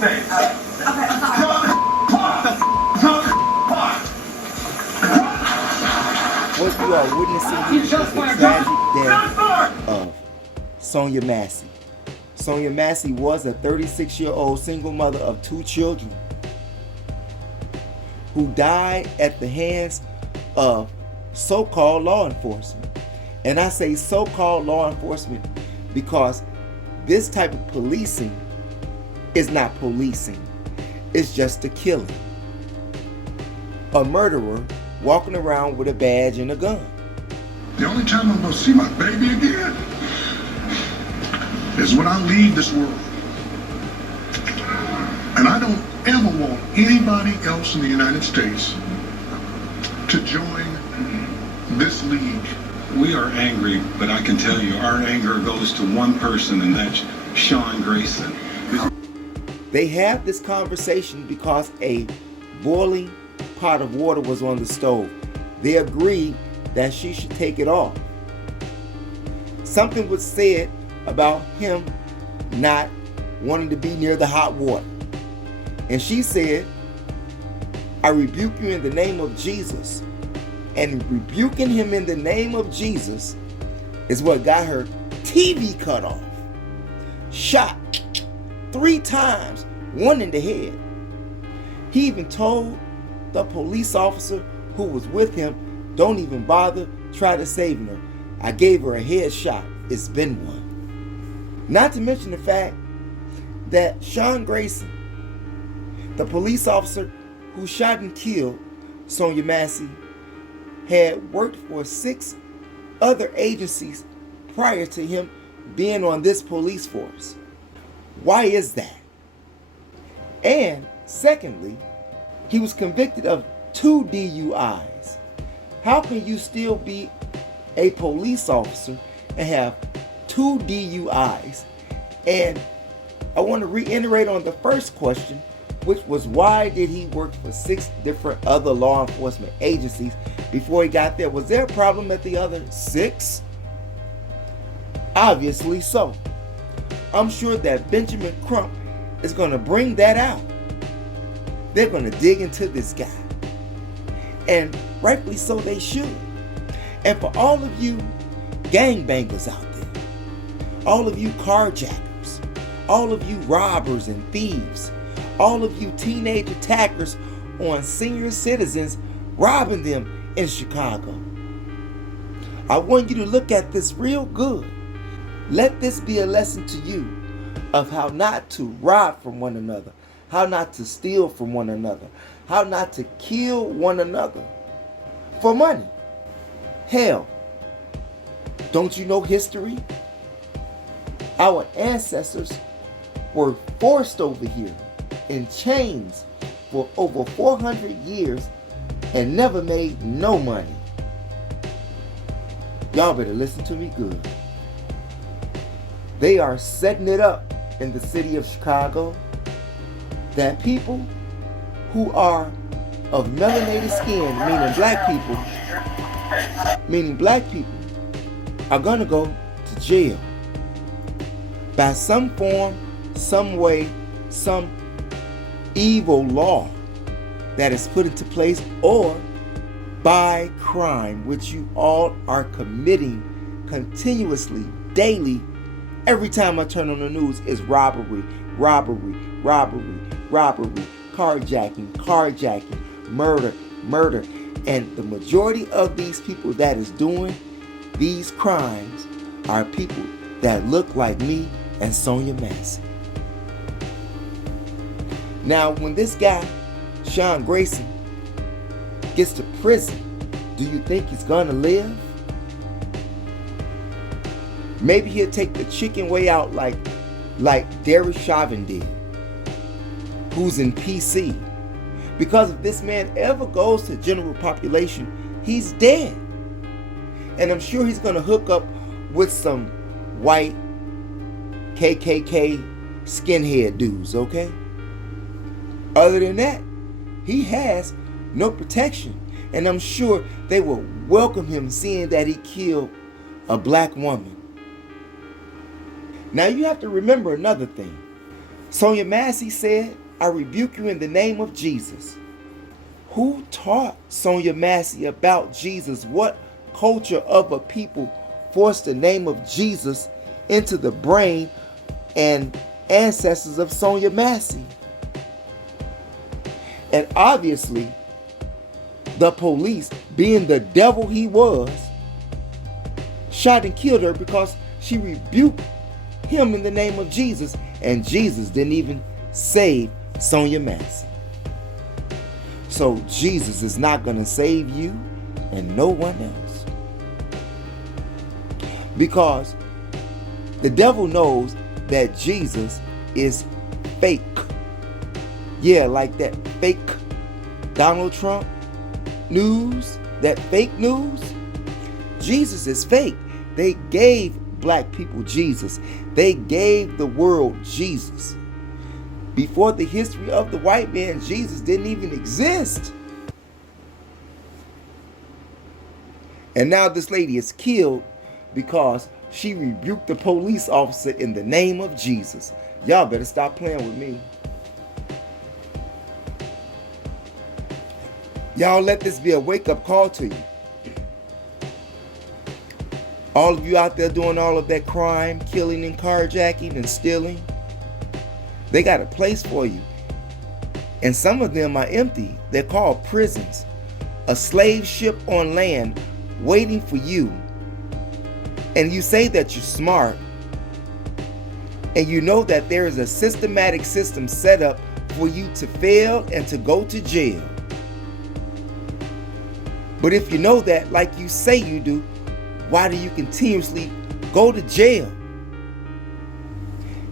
thing. Okay, I'm sorry. What you are witnessing here is the tragic death of Sonya Massey. Sonya Massey was a 36-year-old single mother of 2 children who died at the hands of so-called law enforcement. And I say so-called law enforcement because this type of policing is not policing. It's just a killing. A murderer walking around with a badge and a gun. The only time I'm gonna see my baby again is when I leave this world. And I don't ever want anybody else in the United States to join this league. We are angry, but I can tell you our anger goes to one person, and that's Sean Grayson. They had this conversation because a boiling pot of water was on the stove. They agreed that she should take it off. Something was said about him not wanting to be near the hot water. And she said, I rebuke you in the name of Jesus. And rebuking him in the name of Jesus is what got her TV cut off. Shot 3 times, 1 in the head. He even told the police officer who was with him, don't even bother try to save her. I gave her a headshot. It's been one. Not to mention the fact that Sean Grayson, the police officer who shot and killed Sonya Massey, had worked for 6 other agencies prior to him being on this police force. Why is that? And secondly, he was convicted of 2 DUIs. How can you still be a police officer and have 2 DUIs? And I want to reiterate on the first question, which was why did he work for 6 different other law enforcement agencies before he got there? Was there a problem at the other 6? Obviously so. I'm sure that Benjamin Crump is going to bring that out. They're going to dig into this guy. And rightfully so they should. And for all of you gangbangers out there, all of you carjackers, all of you robbers and thieves, all of you teenage attackers on senior citizens robbing them in Chicago, I want you to look at this real good. Let this be a lesson to you of how not to rob from one another, how not to steal from one another, how not to kill one another for money. Hell, don't you know history? Our ancestors were forced over here in chains for over 400 years and never made no money. Y'all better listen to me good. They are setting it up in the city of Chicago that people who are of melanated skin, meaning black people, are gonna go to jail by some form, some way, some evil law that is put into place, or by crime, which you all are committing continuously, daily. Every time I turn on the news is robbery, robbery, robbery, robbery, carjacking, murder. And the majority of these people that is doing these crimes are people that look like me and Sonya Massey. Now, when this guy, Sean Grayson, gets to prison, do you think he's gonna live? Maybe he'll take the chicken way out like Derek Chauvin did, who's in PC. Because if this man ever goes to general population, he's dead. And I'm sure he's gonna hook up with some white KKK skinhead dudes, okay? Other than that, he has no protection. And I'm sure they will welcome him seeing that he killed a black woman. Now you have to remember another thing. Sonya Massey said, I rebuke you in the name of Jesus. Who taught Sonya Massey about Jesus? What culture of a people forced the name of Jesus into the brain and ancestors of Sonya Massey? And obviously, the police, being the devil he was, shot and killed her because she rebuked him in the name of Jesus, and Jesus didn't even save Sonya Massey. So Jesus is not going to save you and no one else, because the devil knows that Jesus is fake. Yeah, like that fake Donald Trump news, that fake news. Jesus is fake. They gave black people Jesus. They gave the world Jesus. Before the history of the white man, Jesus didn't even exist. And now this lady is killed because she rebuked the police officer in the name of Jesus. Y'all better stop playing with me. Y'all let this be a wake-up call to you. All of you out there doing all of that crime, killing and carjacking and stealing, they got a place for you. And some of them are empty. They're called prisons. A slave ship on land waiting for you. And you say that you're smart. And you know that there is a systematic system set up for you to fail and to go to jail. But if you know that, like you say you do, why do you continuously go to jail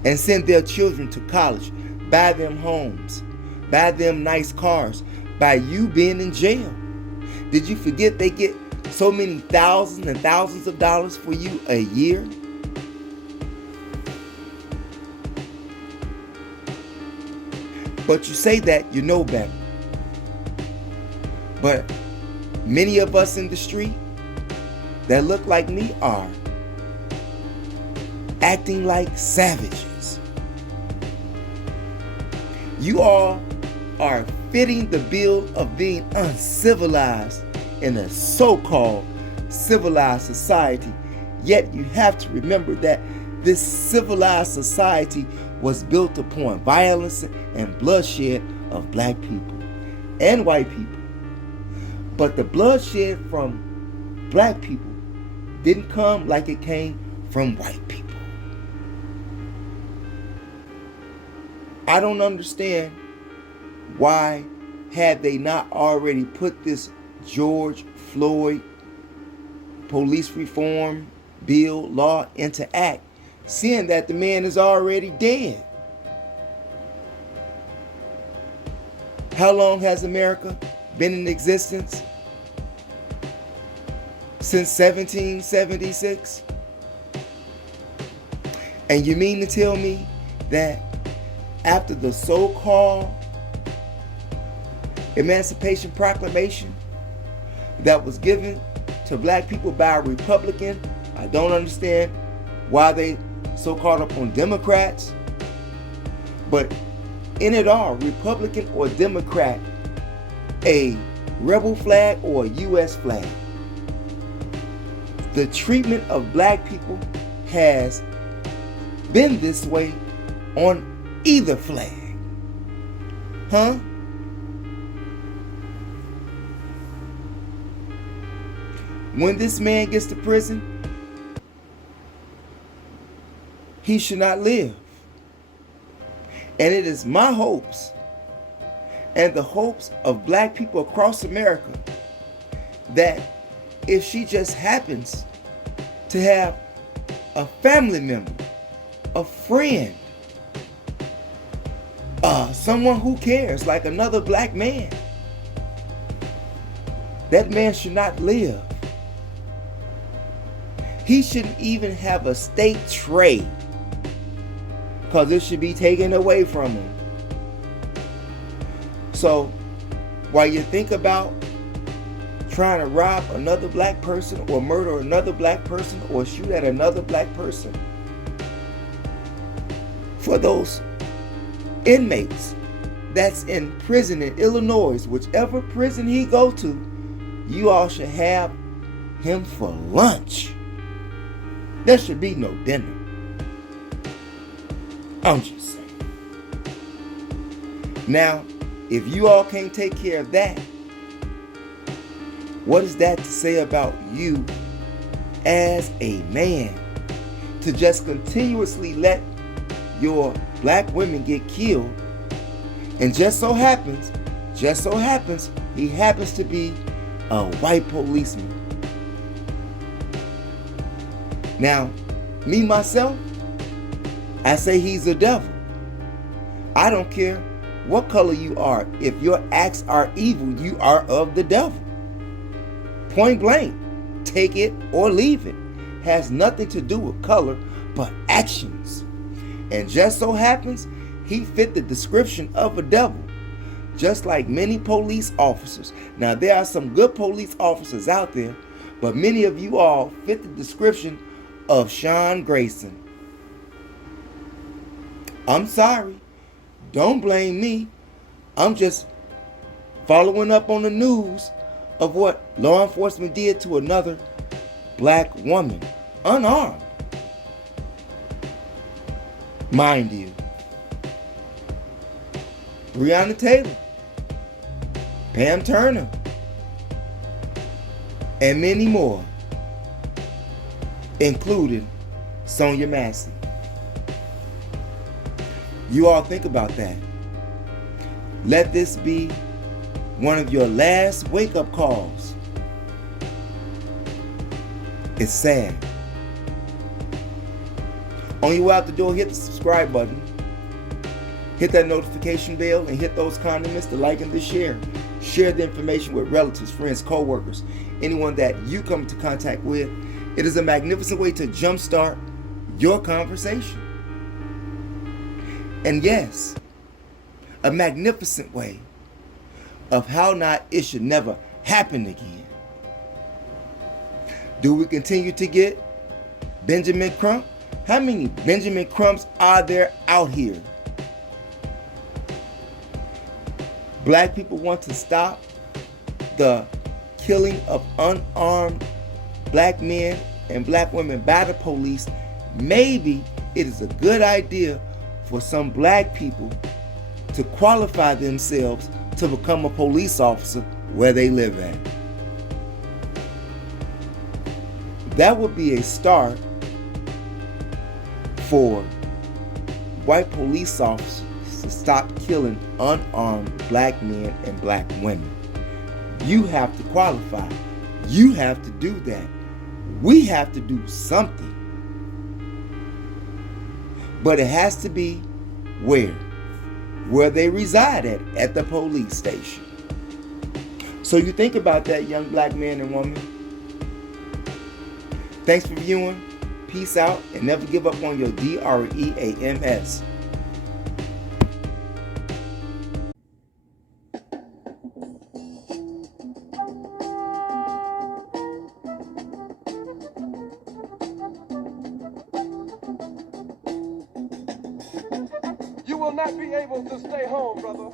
and send their children to college, buy them homes, buy them nice cars, by you being in jail? Did you forget they get so many thousands and thousands of dollars for you a year? But you say that you know better. But many of us in the street that look like me are acting like savages. You all are fitting the bill of being uncivilized in a so-called civilized society. Yet you have to remember that this civilized society was built upon violence and bloodshed of black people and white people. But the bloodshed from black people didn't come like it came from white people. I don't understand why had they not already put this George Floyd police reform bill law into act, seeing that the man is already dead. How long has America been in existence? Since 1776? And you mean to tell me that after the so-called Emancipation Proclamation that was given to black people by a Republican, I don't understand why they so caught up on Democrats, but in it all, Republican or Democrat, a rebel flag or a U.S. flag, the treatment of black people has been this way on either flag. Huh? When this man gets to prison, he should not live. And it is my hopes and the hopes of black people across America that if she just happens to have a family member, a friend, someone who cares, like another black man, that man should not live. He shouldn't even have a state trade, because it should be taken away from him. So while you think about trying to rob another black person or murder another black person or shoot at another black person, for those inmates that's in prison in Illinois, whichever prison he go to, you all should have him for lunch. There should be no dinner. I'm just saying. Now, if you all can't take care of that, what is that to say about you as a man? To just continuously let your black women get killed, and just so happens, he happens to be a white policeman. Now, me myself, I say he's a devil. I don't care what color you are. If your acts are evil, you are of the devil. Point blank. Take it or leave it. Has nothing to do with color, but actions. And just so happens, he fit the description of a devil, just like many police officers. Now, there are some good police officers out there, but many of you all fit the description of Sean Grayson. I'm sorry. Don't blame me. I'm just following up on the news of what law enforcement did to another black woman, unarmed. Mind you, Breonna Taylor, Pam Turner, and many more, including Sonya Massey. You all think about that. Let this be one of your last wake-up calls. It's sad. On your way out the door, hit the subscribe button. Hit that notification bell and hit those condiments, the like and the share. Share the information with relatives, friends, co-workers, anyone that you come into contact with. It is a magnificent way to jumpstart your conversation. And yes, a magnificent way of how not it should never happen again. Do we continue to get Benjamin Crump? How many Benjamin Crumps are there out here? Black people want to stop the killing of unarmed black men and black women by the police. Maybe it is a good idea for some black people to qualify themselves to become a police officer where they live at. That would be a start for white police officers to stop killing unarmed black men and black women. You have to qualify. You have to do that. We have to do something. But it has to be where they reside at the police station. So you think about that, young black man and woman. Thanks for viewing. Peace out, and never give up on your DREAMS. You will not be able to stay home, brother.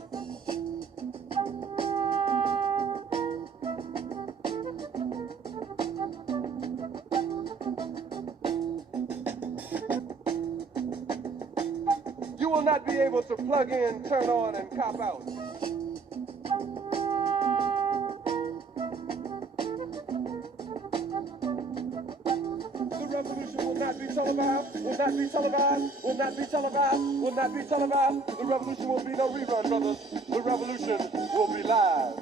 You will not be able to plug in, turn on, and cop out. The revolution will not be televised, will not be televised, will not be televised, will not be televised. The revolution will be no rerun, brothers. The revolution will be live.